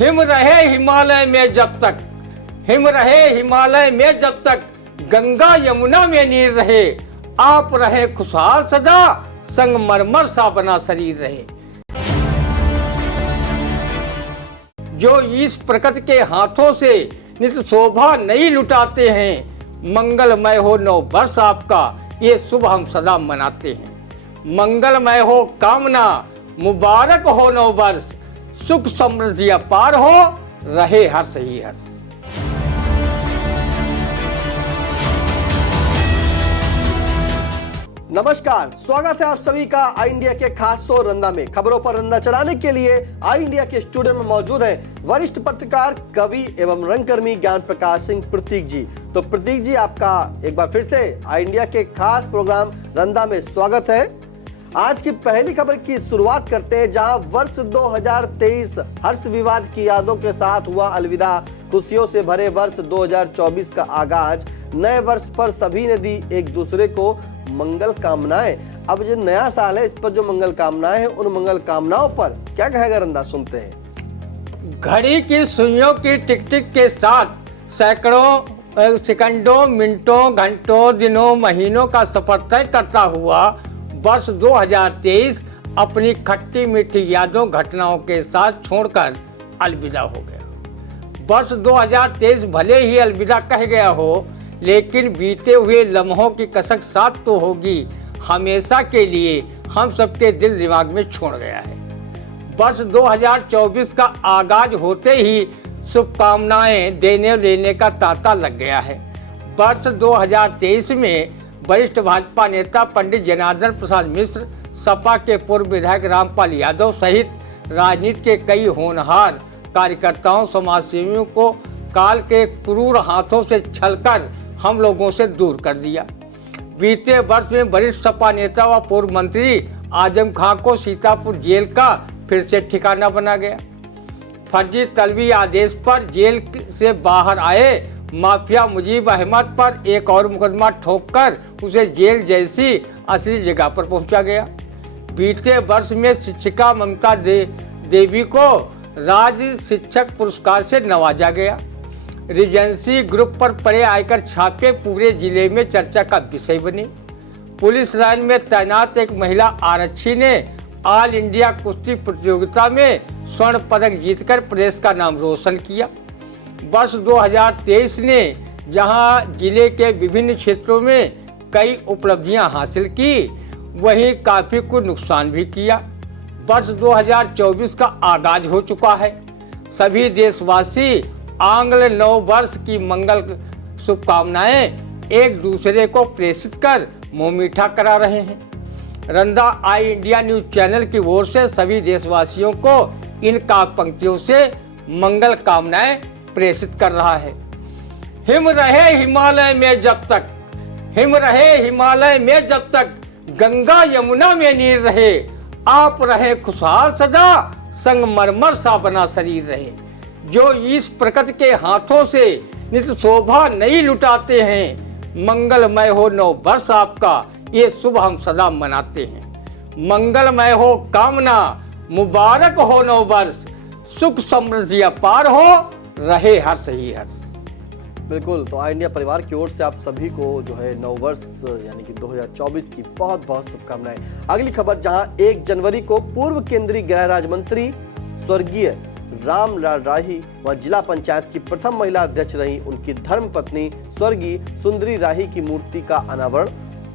Him रहे हिमालय में जब तक, हिम रहे हिमालय में जब तक, गंगा यमुना में नीर रहे, आप रहे खुशहाल सदा, संगमरमर सा बना शरीर रहे। जो इस प्रकृति के हाथों से नित शोभा नहीं लुटाते हैं, मंगलमय हो नव वर्ष आपका, ये शुभ हम सदा मनाते हैं। मंगलमय हो कामना, मुबारक हो नव वर्ष, सुख समृद्धि अपार हो, रहे हर्ष ही हर्ष। नमस्कार, स्वागत है आप सभी का आई इंडिया के खास शो रंदा में। खबरों पर रंदा चलाने के लिए आई इंडिया के स्टूडियो में मौजूद हैं वरिष्ठ पत्रकार, कवि एवं रंगकर्मी ज्ञान प्रकाश सिंह प्रतीक जी। तो प्रतीक जी, आपका एक बार फिर से आई इंडिया के खास प्रोग्राम रंदा में स्वागत है। आज की पहली खबर की शुरुआत करते हैं, जहां वर्ष 2023 हर्ष विवाद की यादों के साथ हुआ अलविदा। खुशियों से भरे वर्ष 2024 का आगाज, नए वर्ष पर सभी ने दी एक दूसरे को मंगल कामनाएं। अब जो नया साल है, इस पर जो मंगल कामनाएं हैं, उन मंगल कामनाओं पर क्या कहेगा रंदा, सुनते हैं। घड़ी की सुइयों की टिक टिक के साथ सैकड़ों सेकंडों, मिनटों, घंटों, दिनों, महीनों का सफर तय करता हुआ वर्ष 2023 अपनी खट्टी मीठी यादों, घटनाओं के साथ छोड़कर अलविदा हो गया। वर्ष 2023 भले ही अलविदा कह गया हो, लेकिन बीते हुए लम्हों की कसक साथ तो होगी, हमेशा के लिए हम सबके दिल दिमाग में छोड़ गया है। वर्ष 2024 का आगाज होते ही शुभकामनाएं देने लेने का तांता लग गया है। वर्ष 2023 में वरिष्ठ भाजपा नेता पंडित जनार्दन प्रसाद मिश्र, सपा के पूर्व विधायक रामपाल यादव सहित राजनीति के कई होनहार कार्यकर्ताओं, समाजसेवियों को काल के क्रूर हाथों से छलकर हम लोगों से दूर कर दिया। बीते वर्ष में वरिष्ठ सपा नेता व पूर्व मंत्री आजम खां को सीतापुर जेल का फिर से ठिकाना बना गया। फर्जी तलबी आदेश पर जेल से बाहर आए माफिया मुजीब अहमद पर एक और मुकदमा ठोककर उसे जेल जैसी असली जगह पर पहुंचा गया। बीते वर्ष में शिक्षिका ममता देवी को राज्य शिक्षक पुरस्कार से नवाजा गया। रिजेंसी ग्रुप पर पड़े आयकर छापे पूरे जिले में चर्चा का विषय बने। पुलिस लाइन में तैनात एक महिला आरक्षी ने ऑल इंडिया कुश्ती प्रतियोगिता में स्वर्ण पदक जीतकर प्रदेश का नाम रोशन किया। वर्ष 2023 ने जहां जिले के विभिन्न क्षेत्रों में कई उपलब्धियां हासिल की, वहीं काफी कुछ नुकसान भी किया। वर्ष 2024 का आगाज हो चुका है। सभी देशवासी आंग्ल नव वर्ष की मंगल शुभकामनाएं एक दूसरे को प्रेषित कर मुंह मीठा करा रहे हैं। रंदा आई इंडिया न्यूज चैनल की ओर से सभी देशवासियों को इन पंक्तियों से मंगल कामनाएं प्रेषित कर रहा है। हिम रहे हिमालय में जब तक, हिम रहे हिमालय में जब तक, गंगा यमुना में नीर रहे, आप रहे खुशहाल सदा, संगमरमर सा बना शरीर रहे। जो इस प्रकृति के हाथों से नित शोभा नहीं लुटाते हैं, मंगलमय हो नव वर्ष आपका, ये शुभ हम सदा मनाते हैं। मंगलमय हो कामना, मुबारक हो नव वर्ष, सुख समृद्धि अपार हो, रहे हर्ष ही हर्ष। बिल्कुल, तो आई इंडिया परिवार की ओर से आप सभी को जो है नव वर्ष यानी कि 2024 की बहुत बहुत शुभकामनाएं। अगली खबर, जहां 1 जनवरी को पूर्व केंद्रीय गृह राज्य मंत्री स्वर्गीय रामलाल राही व जिला पंचायत की प्रथम महिला अध्यक्ष रही उनकी धर्मपत्नी स्वर्गीय सुंदरी राही की मूर्ति का अनावरण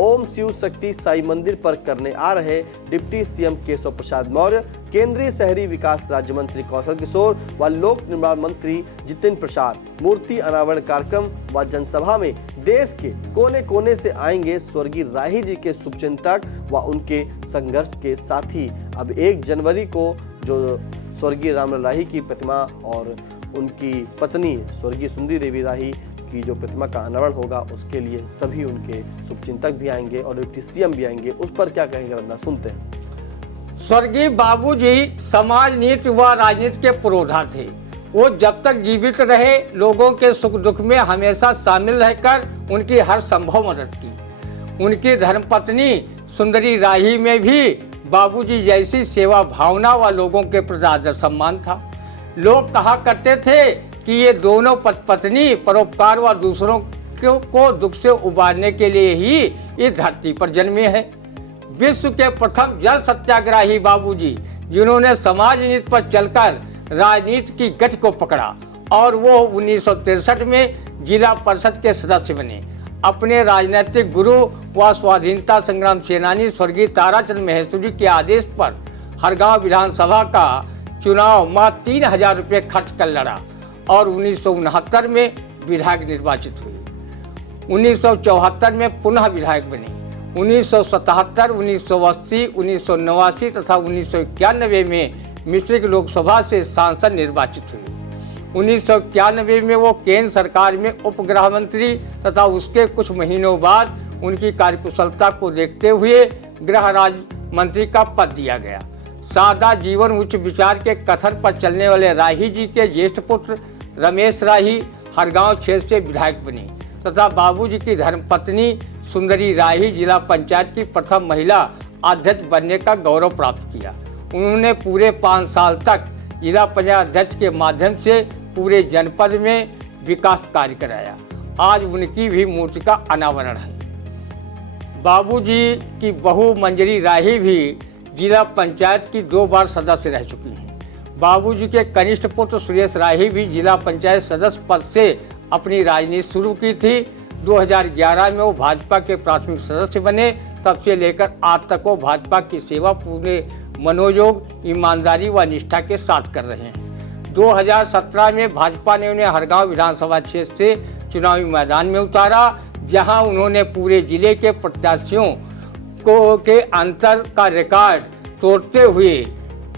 ओम शिव शक्ति साई मंदिर पर करने आ रहे डिप्टी सीएम केशव प्रसाद मौर्य, केंद्रीय शहरी विकास राज्य मंत्री कौशल किशोर व लोक निर्माण मंत्री जितिन प्रसाद मूर्ति अनावरण कार्यक्रम व जनसभा में देश के कोने कोने से आएंगे स्वर्गीय राही जी के शुभचिंतक व उनके संघर्ष के साथी। अब 1 जनवरी को जो स्वर्गीय रामलाल राही की प्रतिमा और उनकी पत्नी स्वर्गीय सुंदरी देवी राही की जो प्रतिमा का अनावरण होगा, उसके लिए सभी उनके शुभचिंतक भी आएंगे और डिप्टी सीएम भी आएंगे। उस पर क्या कहेंगे वरना, सुनते हैं। स्वर्गीय बाबूजी समाज नीति व राजनीति के पुरोधा थे। वो जब तक जीवित रहे लोगों के सुख दुख में हमेशा शामिल रहकर उनकी हर संभव मदद की। उनकी धर्मपत्नी सुंदरी राही में भी बाबूजी जैसी सेवा भावना व लोगों के प्रति आदर सम्मान था। लोग कहा करते थे कि ये दोनों पत्नी परोपकार व दूसरों को दुख से उबारने के लिए ही इस धरती पर जन्मे हैं। विश्व के प्रथम जल सत्याग्रही बाबूजी, जिन्होंने समाज नीति पर चलकर राजनीति की गति को पकड़ा और वो 1963 में जिला परिषद के सदस्य बने। अपने राजनीतिक गुरु व स्वाधीनता संग्राम सेनानी स्वर्गीय ताराचंद महेश्वरी के आदेश पर हरगांव विधानसभा का चुनाव मात्र 3,000 रुपये खर्च कर लड़ा और 1969 में विधायक निर्वाचित हुए। 1974 में पुनः विधायक बने। 1977, 1980, 1989 तथा 1991 में मिश्रिक लोकसभा से सांसद निर्वाचित हुए। 1991 में वो केंद्र सरकार में उप गृह मंत्री तथा उसके कुछ महीनों बाद उनकी कार्यकुशलता को देखते हुए गृह राज्य मंत्री का पद दिया गया। सादा जीवन उच्च विचार के कथन पर चलने वाले राही जी के ज्येष्ठ पुत्र रमेश राही हरगांव क्षेत्र से विधायक बने तथा बाबूजी की धर्मपत्नी सुंदरी राही जिला पंचायत की प्रथम महिला अध्यक्ष बनने का गौरव प्राप्त किया। उन्होंने पूरे 5 साल तक जिला पंचायत अध्यक्ष के माध्यम से पूरे जनपद में विकास कार्य कराया। आज उनकी भी मूर्ति का अनावरण है। बाबूजी की बहू मंजरी राही भी जिला पंचायत की 2 बार सदस्य रह चुकी हैं। बाबूजी के कनिष्ठ पुत्र सुरेश राही भी जिला पंचायत सदस्य पद से अपनी राजनीति शुरू की थी। 2011 में वो भाजपा के प्राथमिक सदस्य बने। तब से लेकर आज तक वो भाजपा की सेवा पूरे मनोयोग, ईमानदारी व निष्ठा के साथ कर रहे हैं। 2017 में भाजपा ने उन्हें हरगांव विधानसभा क्षेत्र से चुनावी मैदान में उतारा, जहां उन्होंने पूरे जिले के प्रत्याशियों के अंतर का रिकॉर्ड तोड़ते हुए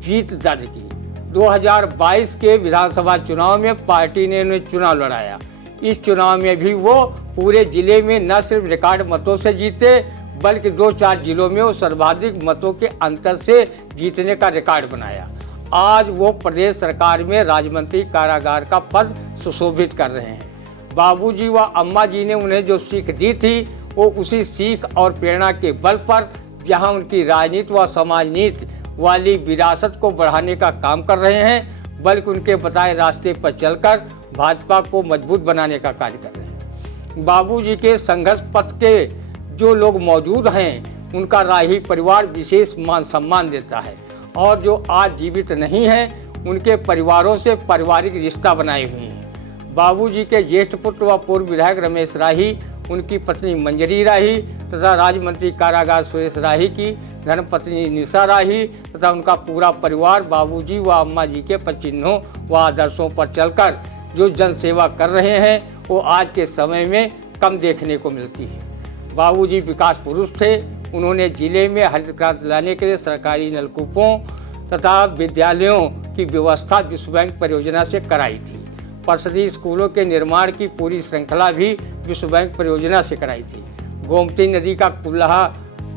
जीत दर्ज की। 2022 के विधानसभा चुनाव में पार्टी ने उन्हें चुनाव लड़ाया। इस चुनाव में भी वो पूरे जिले में न सिर्फ रिकॉर्ड मतों से जीते, बल्कि 2-4 जिलों में वो सर्वाधिक मतों के अंतर से जीतने का रिकॉर्ड बनाया। आज वो प्रदेश सरकार में राज्य मंत्री कारागार का पद सुशोभित कर रहे हैं। बाबूजी व अम्मा जी ने उन्हें जो सीख दी थी, वो उसी सीख और प्रेरणा के बल पर जहां उनकी राजनीति व समाज नीति वाली विरासत को बढ़ाने का काम कर रहे हैं, बल्कि उनके बताए रास्ते पर चलकर भाजपा को मजबूत बनाने का कार्य कर रहे हैं। बाबूजी के संघर्ष पथ के जो लोग मौजूद हैं, उनका राही परिवार विशेष मान सम्मान देता है और जो आज जीवित नहीं हैं, उनके परिवारों से पारिवारिक रिश्ता बनाए हुए हैं। बाबूजी के ज्येष्ठ पुत्र व पूर्व विधायक रमेश राही, उनकी पत्नी मंजरी राही तथा राज्य मंत्री कारागार सुरेश राही की धर्मपत्नी निशा राही तथा उनका पूरा परिवार बाबूजी व अम्मा जी के पदचिन्हों व आदर्शों पर चलकर जो जनसेवा कर रहे हैं, वो आज के समय में कम देखने को मिलती है। बाबूजी विकास पुरुष थे। उन्होंने जिले में हरित क्रांति लाने के लिए सरकारी नलकूपों तथा विद्यालयों की व्यवस्था विश्व बैंक परियोजना से कराई थी। परिषदीय स्कूलों के निर्माण की पूरी श्रृंखला भी विश्व बैंक परियोजना से कराई थी। गोमती नदी का कुल्हा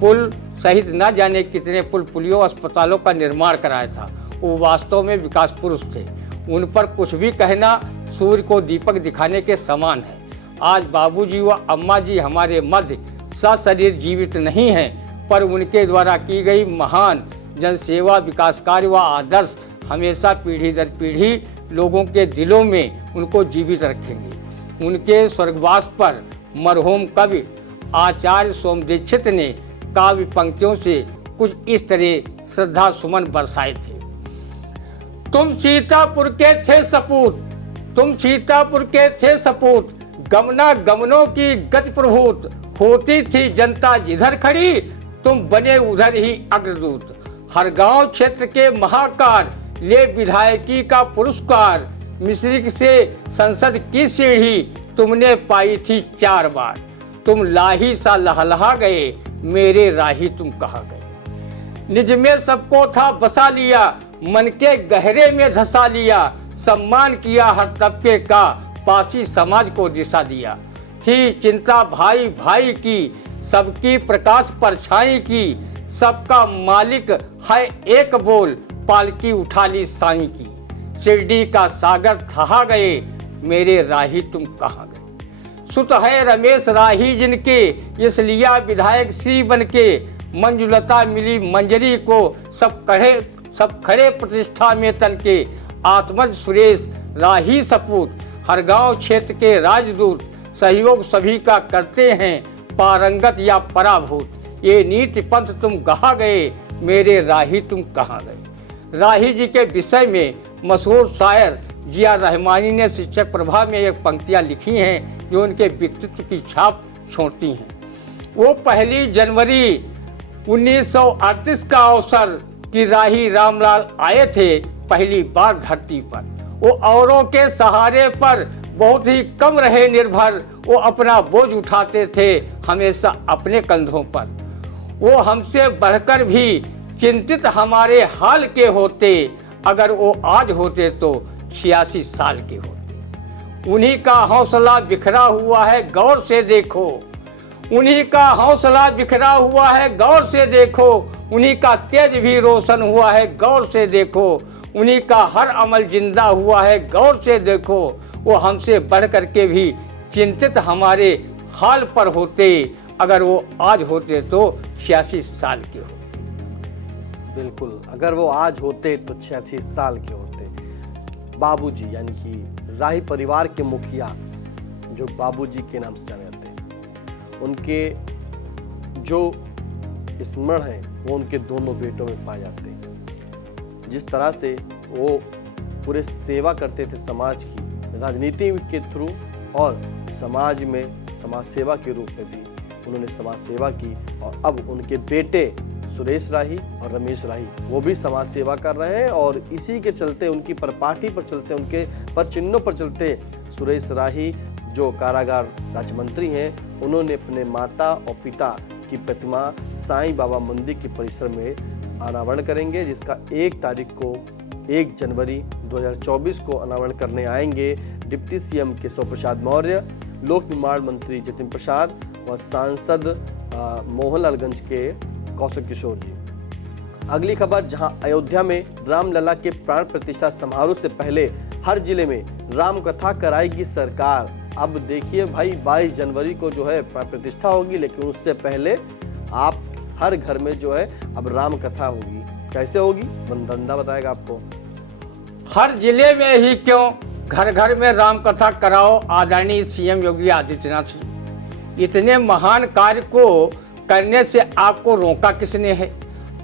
पुल सहित न जाने कितने पुल पुलियों अस्पतालों का निर्माण कराया था। वो वास्तव में विकास पुरुष थे। उन पर कुछ भी कहना सूर्य को दीपक दिखाने के समान है। आज बाबूजी व अम्मा जी हमारे मध्य सशरीर जीवित नहीं हैं, पर उनके द्वारा की गई महान जनसेवा, विकास कार्य व आदर्श हमेशा पीढ़ी दर पीढ़ी लोगों के दिलों में उनको जीवित रखेंगे। उनके स्वर्गवास पर मरहूम कवि आचार्य सोम दीक्षित ने काव्य पंक्तियों से कुछ इस तरह श्रद्धा सुमन बरसाए थे। तुम सीतापुर के थे सपूत, तुम सीतापुर के थे सपूत, गमना गमनों की गति प्रभूत, होती थी जनता जिधर खड़ी, तुम बने उधर ही अग्रदूत। हरगांव क्षेत्र के महाकार ले विधायकी का पुरस्कार, मिश्रिक से संसद की सीढ़ी तुमने पाई थी 4 बार। तुम लाही सा लहलहा गए, मेरे राही तुम कहाँ गए। निज में सबको था बसा लिया, मन के गहरे में धसा लिया, सम्मान किया हर तबके का, पासी समाज को दिशा दिया। थी चिंता भाई भाई की, सबकी प्रकाश परछाई की, सबका मालिक है एक बोल, पालकी उठा ली साईं की। शिरडी का सागर थहा गए, मेरे राही तुम कहाँ गए। सुत है रमेश राही जिनके, इसलिए विधायक श्री बनके, मंजुलता मिली मंजरी को, सब खड़े प्रतिष्ठा में तन के, आत्मज सुरेश राही सपूत, हर गांव क्षेत्र के राजदूत, सहयोग सभी का करते हैं पारंगत या पराभूत। ये नीति पंथ तुम कहाँ गए, मेरे राही तुम कहाँ गए। राही जी के विषय में मशहूर शायर जिया रहमानी ने शिक्षक प्रभा में एक पंक्तियाँ लिखी हैं जो उनके व्यक्तित्व की छाप छोड़ती हैं। वो 1 जनवरी 1938 का अवसर कि राही रामलाल आए थे पहली बार धरती पर। वो औरों के सहारे पर बहुत ही कम रहे निर्भर, वो अपना बोझ उठाते थे हमेशा अपने कंधों पर। वो हमसे बढ़कर भी चिंतित हमारे हाल के होते, अगर वो आज होते तो 86 साल के होते। उन्हीं का हौसला बिखरा हुआ है गौर से देखो, उन्हीं का हौसला बिखरा हुआ है गौर से देखो, उन्हीं का तेज भी रोशन हुआ है गौर से देखो, उन्हीं का हर अमल जिंदा हुआ है गौर से देखो। वो हमसे बढ़ कर के भी चिंतित हमारे हाल पर होते, अगर वो आज होते तो 86 साल के होते। बिल्कुल, अगर वो आज होते तो 86 साल के होते। बाबूजी यानी कि राही परिवार के मुखिया जो बाबूजी के नाम से जाने जाते हैं, उनके जो स्मरण हैं वो उनके दोनों बेटों में पाए जाते हैं। जिस तरह से वो पूरे सेवा करते थे समाज की, राजनीति के थ्रू और समाज में समाज सेवा के रूप में भी उन्होंने समाज सेवा की। और अब उनके बेटे सुरेश राही और रमेश राही वो भी समाज सेवा कर रहे हैं, और इसी के चलते उनकी परपाठी पर चलते, उनके पर चिन्हों पर चलते सुरेश राही जो कारागार राज्य मंत्री हैं, उन्होंने अपने माता और पिता की प्रतिमा साईं बाबा मंदिर के परिसर में अनावरण करेंगे, जिसका 1 तारीख को 1 जनवरी 2024 को अनावरण करने आएंगे डिप्टी सीएम केशव प्रसाद मौर्य, लोक निर्माण मंत्री जतिन प्रसाद और सांसद मोहनलालगंज के कौशल किशोर जी। अगली खबर, जहां अयोध्या में रामलला के प्राण प्रतिष्ठा समारोह से पहले हर जिले में राम कथा कराएगी सरकार। अब देखिए भाई, 22 जनवरी को जो है प्राण प्रतिष्ठा होगी, लेकिन उससे पहले आप हर घर में जो है अब राम कथा होगी। कैसे होगी, धंधा बताएगा आपको। हर जिले में ही क्यों, घर घर में राम कथा कराओ। आदरणीय सीएम योगी आदित्यनाथ जी, इतने महान कार्य को करने से आपको रोका किसने है।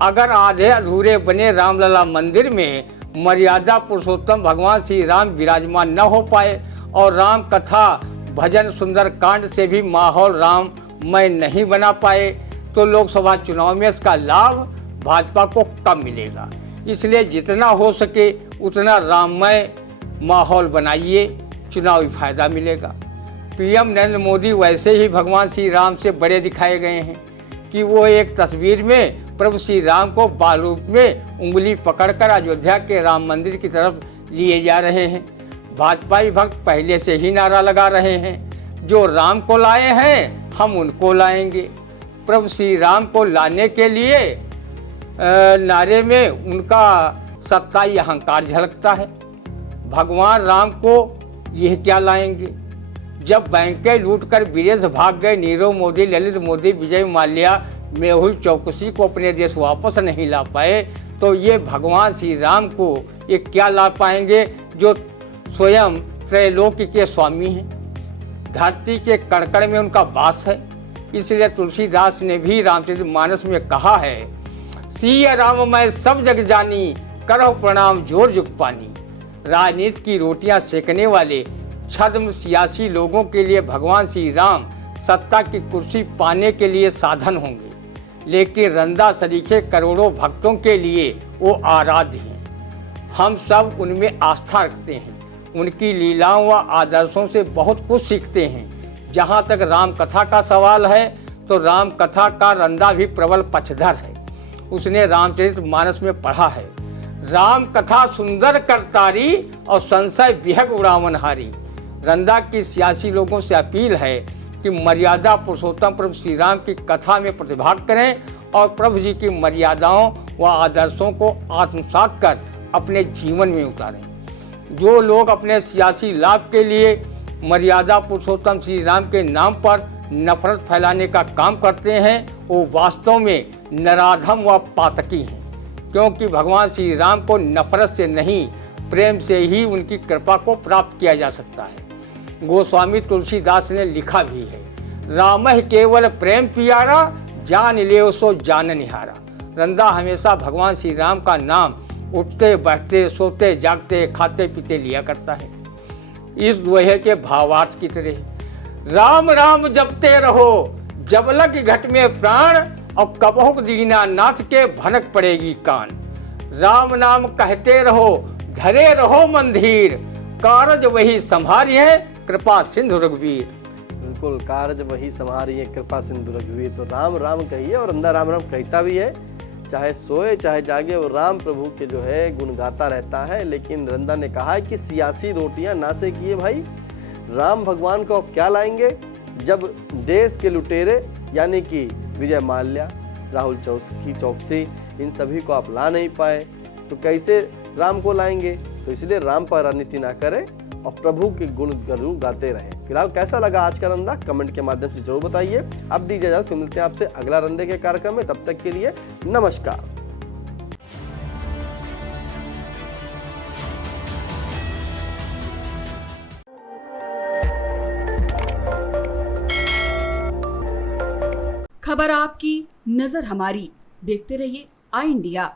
अगर आधे अधूरे बने रामलला मंदिर में मर्यादा पुरुषोत्तम भगवान श्री राम विराजमान न हो पाए और राम कथा भजन सुंदर कांड से भी माहौल राममय नहीं बना पाए, तो लोकसभा चुनाव में इसका लाभ भाजपा को कम मिलेगा। इसलिए जितना हो सके उतना राममय माहौल बनाइए, चुनावी फायदा मिलेगा। पीएम नरेंद्र मोदी वैसे ही भगवान श्री राम से बड़े दिखाए गए हैं कि वो एक तस्वीर में प्रभु श्री राम को बाल रूप में उंगली पकड़कर अयोध्या के राम मंदिर की तरफ लिए जा रहे हैं। भाजपाई भक्त पहले से ही नारा लगा रहे हैं, जो राम को लाए हैं हम उनको लाएंगे। प्रभु श्री राम को लाने के लिए नारे में उनका सत्ताई अहंकार झलकता है। भगवान राम को यह क्या लाएंगे, जब बैंकें लूटकर विदेश भाग गए नीरव मोदी, ललित मोदी, विजय माल्या, मेहुल चौकसी को अपने देश वापस नहीं ला पाए, तो ये भगवान श्री राम को ये क्या ला पाएंगे जो स्वयं त्रैलोक्य के स्वामी हैं। धरती के कणकण में उनका वास है। इसलिए तुलसीदास ने भी रामचरितमानस में कहा है, सिय राम मैं सब जग जानी, करो प्रणाम जोर जुग पानी। राजनीति की रोटियां सेकने वाले छद्म सियासी लोगों के लिए भगवान श्री राम सत्ता की कुर्सी पाने के लिए साधन होंगे, लेकिन रंदा सरीखे करोड़ों भक्तों के लिए वो आराध्य हैं। हम सब उनमें आस्था रखते हैं, उनकी लीलाओं व आदर्शों से बहुत कुछ सीखते हैं। जहाँ तक राम कथा का सवाल है तो राम कथा का रंदा भी प्रबल पक्षधर है। उसने रामचरितमानस में पढ़ा है, राम कथा सुंदर करतारी और संशय विहग उड़ावनहारी। रंदा की सियासी लोगों से अपील है कि मर्यादा पुरुषोत्तम प्रभु श्री राम की कथा में प्रतिभाग करें और प्रभु जी की मर्यादाओं व आदर्शों को आत्मसात कर अपने जीवन में उतारें। जो लोग अपने सियासी लाभ के लिए मर्यादा पुरुषोत्तम श्री राम के नाम पर नफरत फैलाने का काम करते हैं, वो वास्तव में नराधम व पातकी हैं, क्योंकि भगवान श्री राम को नफरत से नहीं प्रेम से ही उनकी कृपा को प्राप्त किया जा सकता है। गोस्वामी तुलसीदास ने लिखा भी है, रामह केवल प्रेम पियारा, जान ले सो जान निहारा। रंदा हमेशा भगवान श्री राम का नाम उठते बैठते सोते जागते खाते पीते लिया करता है। इस दोहे के भावार्थ की तरह राम राम जपते रहो, जब लग घट में प्राण, और कबहुक दीनानाथ के भनक पड़ेगी कान। राम नाम कहते रहो, धरे रहो मंदिर, कारज वही संभारिए कृपा सिंधु रघुवीर। बिल्कुल, कारज वही संभारिए कृपा सिंधु रघुवीर। तो राम राम कहिए, और अंदर राम राम कहता भी है, चाहे सोए चाहे जागे वो राम प्रभु के जो है गुण गाता रहता है। लेकिन रंदा ने कहा है कि सियासी रोटियां ना से किए भाई, राम भगवान को अब क्या लाएंगे जब देश के लुटेरे यानी कि विजय माल्या, राहुल चौकसी इन सभी को आप ला नहीं पाए, तो कैसे राम को लाएंगे। तो इसलिए राम पर राजनीति ना करें और प्रभु के गुण जरूर गाते रहें। फिलहाल कैसा लगा आज का रंदा, कमेंट के माध्यम से जरूर बताइए। अब दीजिए इजाजत, मिलते हैं आपसे अगला रंदे के कार्यक्रम में। तब तक के लिए नमस्कार। खबर आपकी, नजर हमारी। देखते रहिए आई इंडिया।